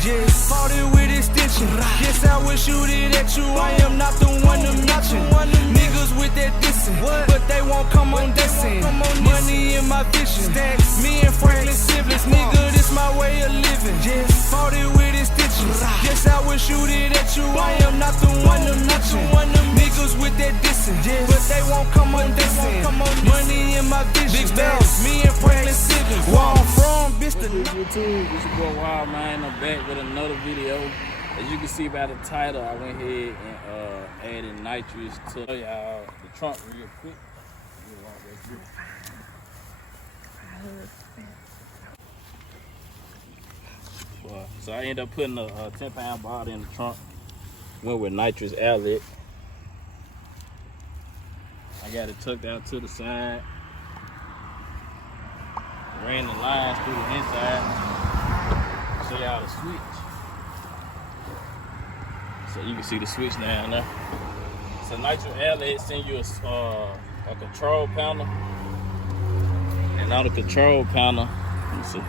Just fought it with extension. Guess I will shoot it at you. I am not the one to mention. Niggas with that dissing, but they won't come on dissing. Money in my vision. Me and Franklin siblings, nigga, this my way of living. Just fought it with extensions. Guess I will shoot it at you. I am not the one to mention. Niggas with that dissing, but they won't come on dissing. Money in my vision. Big bells. Me and Franklin siblings. Where I'm from, bitch. YouTube, it's your boy Wild Man. I'm back with another video. As you can see by the title, I went ahead and added nitrous to y'all the trunk real quick. So I ended up putting a 10-pound bottle in the trunk. Went with nitrous outlet. I got it tucked out to the side. Ran the lines through the inside. Show y'all the switch. So you can see the switch down there. So nitrous outlet send you a control panel. And on the control panel, let me see.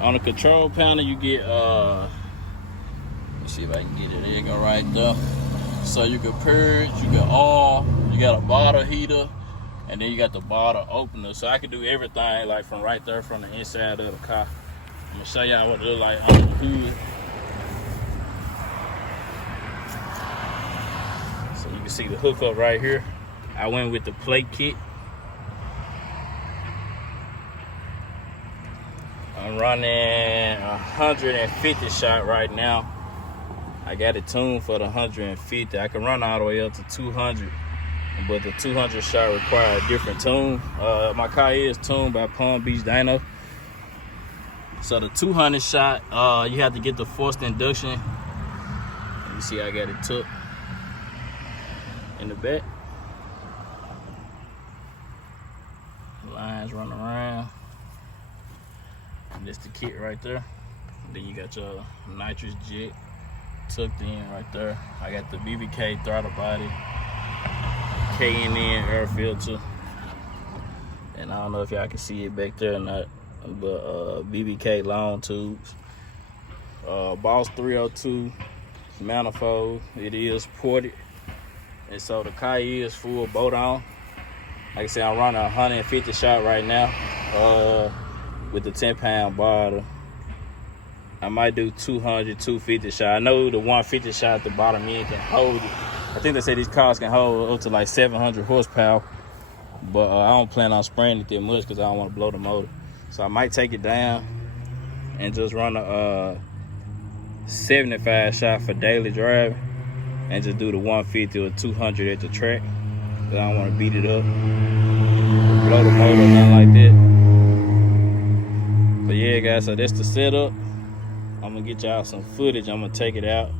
On the control panel you get let me see if I can get it. There you go right there. So you can purge, you got oil, you got a bottle heater, and then you got the bottle opener. So I can do everything like from right there from the inside of the car. I'm gonna show y'all what it look like under the hood. So you can see the hookup right here. I went with the plate kit. I'm running 150 shot right now. I got it tuned for the 150. I can run all the way up to 200, but the 200 shot require a different tune. My car is tuned by Palm Beach Dyno. So the 200 shot, you have to get the forced induction. You see I got it tucked in the back. Lines running around. And that's the kit right there. And then you got your nitrous jet tucked in right there. I got the BBK throttle body, K&N air filter, and I don't know if y'all can see it back there or not, but BBK long tubes, Boss 302 manifold. It is ported, and so the car is full boat on. Like I said, I'm running 150 shot right now with the 10-pound bottle. I might do 200, 250 shot. I know the 150 shot at the bottom end can hold it. I think they say these cars can hold up to like 700 horsepower, but I don't plan on spraying it that much because I don't want to blow the motor. So I might take it down and just run a 75 shot for daily driving and just do the 150 or 200 at the track. Because I don't want to beat it up, blow the motor, nothing like that. But yeah, guys, so that's the setup. I'm gonna get y'all some footage. I'm gonna take it out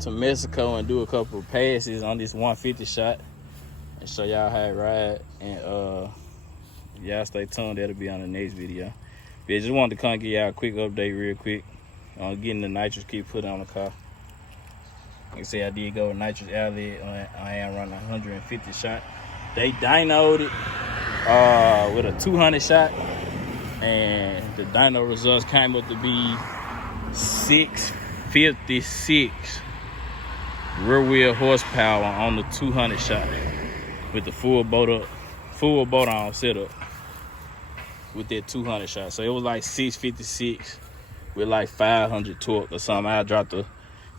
to Mexico and do a couple of passes on this 150 shot and show y'all how it ride. And y'all stay tuned, that'll be on the next video. But yeah, just wanted to come give y'all a quick update real quick on getting the nitrous kit put on the car. Like I say, I did go with nitrous outlet. I am running 150 shot. They dynoed it with a 200 shot, and the dyno results came up to be 656 rear wheel horsepower on the 200 shot with the full boat on setup with that 200 shot. So it was like 656 with like 500 torque or something. I'll drop the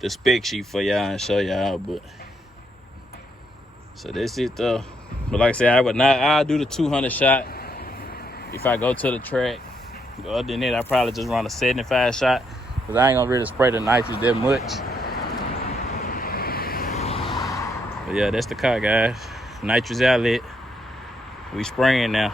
spec sheet for y'all and show y'all, but so that's it though. But like I said, I'll do the 200 shot if I go to the track. But other than that, I probably just run a 75 shot because I ain't gonna really spray the nitrous that much. But yeah, that's the car, guys. Nitrous outlet. We spraying now.